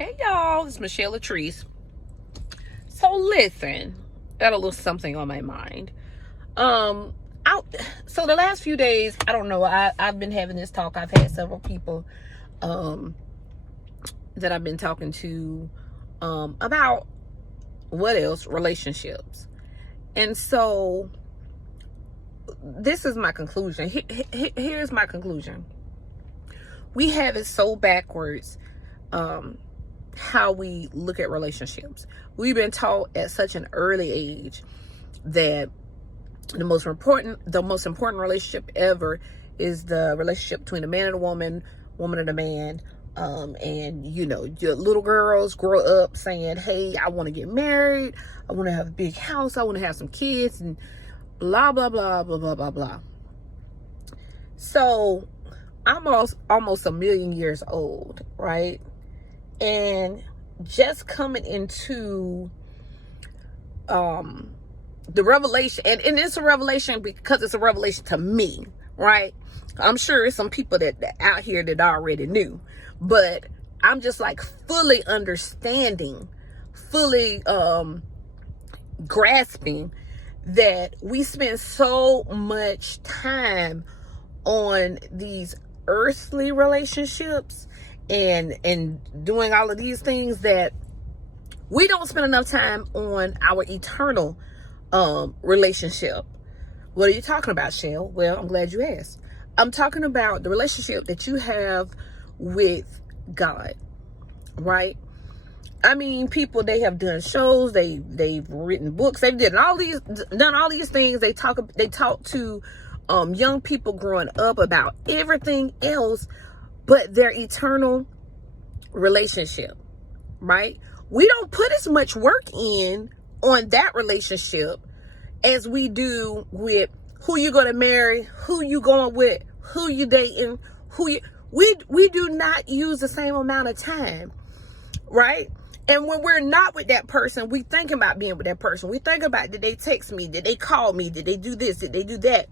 Hey y'all, it's Ms.Chelle. So listen, got a little something on my mind. Um, so the last few days, I don't know. I've been having this talk. I've had several people, um, that I've been talking to, about what else? Relationships. And so this is my conclusion. Here's my conclusion. We have it so backwards. How we look at relationships. We've been taught at such an early age that the most important relationship ever is the relationship between a man and a woman and a man. And your little girls grow up saying, hey, I want to get married, I want to have a big house, I want to have some kids, and blah blah blah blah blah blah blah. So I'm almost a million years old, right? And just coming into the revelation, and it's a revelation because it's a revelation to me, right? I'm sure it's some people that out here that already knew, but I'm just like fully understanding, fully grasping that we spend so much time on these earthly relationships and doing all of these things that we don't spend enough time on our eternal relationship. What are you talking about, Chelle? Well, I'm glad you asked. I'm talking about the relationship that you have with God, right? I mean, people, they have done shows, they've written books, they've done all these things. They talk to young people growing up about everything else but their eternal relationship, right? We don't put as much work in on that relationship as we do with who you gonna marry, who you going with, who you dating, we do not use the same amount of time, right? And when we're not with that person, we think about being with that person. We think about, did they text me? Did they call me? Did they do this? Did they do that?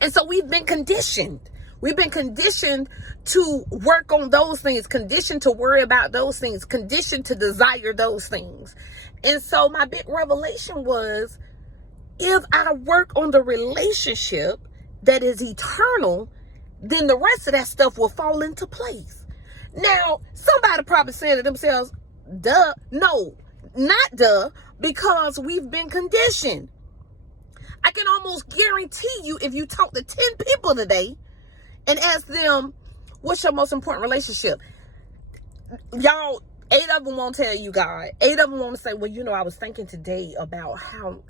And so we've been conditioned. We've been conditioned to work on those things, conditioned to worry about those things, conditioned to desire those things. And so my big revelation was, if I work on the relationship that is eternal, then the rest of that stuff will fall into place. Now, somebody probably saying to themselves, duh. No, not duh, because we've been conditioned. I can almost guarantee you, if you talk to 10 people today and ask them, what's your most important relationship? Y'all, 8 of them won't tell you God. 8 of them won't say, well, I was thinking today about how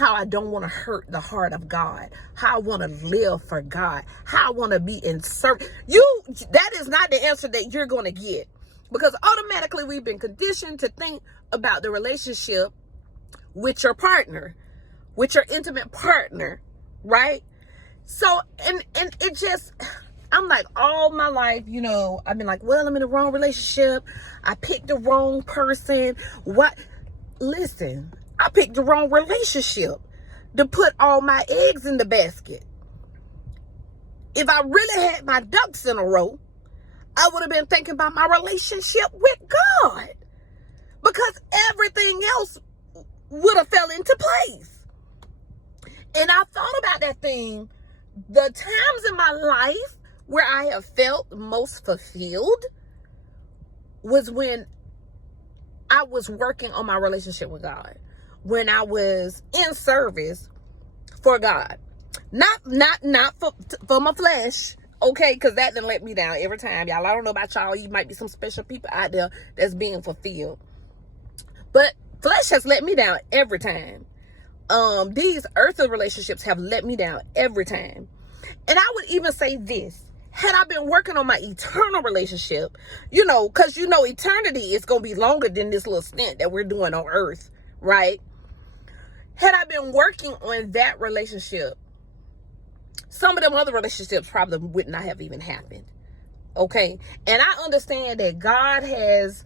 I don't want to hurt the heart of God, how I want to live for God, how I want to be in service. That is not the answer that you're going to get, because automatically we've been conditioned to think about the relationship with your partner, with your intimate partner, right? So, and it just, I'm like, all my life, I've been like, well, I'm in the wrong relationship. I picked the wrong person. What? Listen, I picked the wrong relationship to put all my eggs in the basket. If I really had my ducks in a row, I would have been thinking about my relationship with God, because everything else would have fell into place. And I thought about that thing. The times in my life where I have felt most fulfilled was when I was working on my relationship with God, when I was in service for God, not for my flesh, okay? Because that didn't let me down every time, y'all. I don't know about y'all. You might be some special people out there that's being fulfilled, but flesh has let me down every time. These earthly relationships have let me down every time. And I would even say this, had I been working on my eternal relationship, because eternity is going to be longer than this little stint that we're doing on earth, right? Had I been working on that relationship, some of them other relationships probably would not have even happened, okay? And I understand that God has,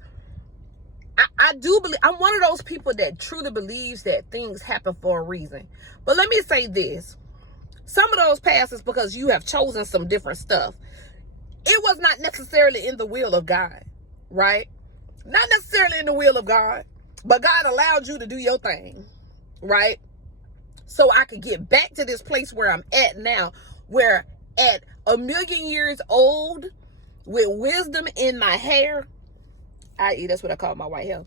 I do believe, I'm one of those people that truly believes that things happen for a reason. But let me say this. Some of those passes because you have chosen some different stuff. It was not necessarily in the will of God, right? Not necessarily in the will of God, but God allowed you to do your thing, right? So I could get back to this place where I'm at now, where at 1,000,000 years old, with wisdom in my hair, i.e. that's what I call my white hair,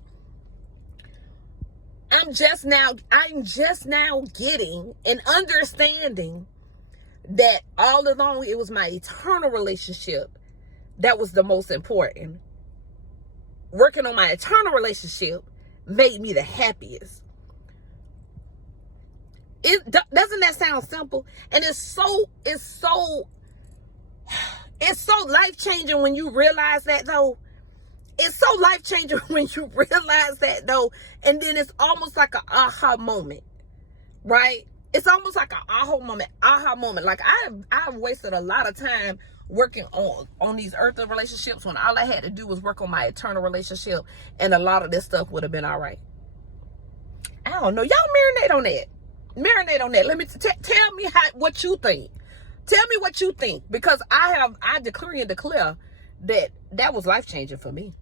I'm just now getting and understanding that all along it was my eternal relationship that was the most important. Working on my eternal relationship made me the happiest. Doesn't that sound simple? And it's so life-changing when you realize that, though. It's so life-changing when you realize that, though. And then it's almost like an aha moment, right? It's almost like an aha moment. Like I've wasted a lot of time working on these earthly relationships when all I had to do was work on my eternal relationship, and a lot of this stuff would have been all right. I don't know. Y'all marinate on that. Let me tell me what you think. Tell me what you think, because I declare and declare that was life-changing for me.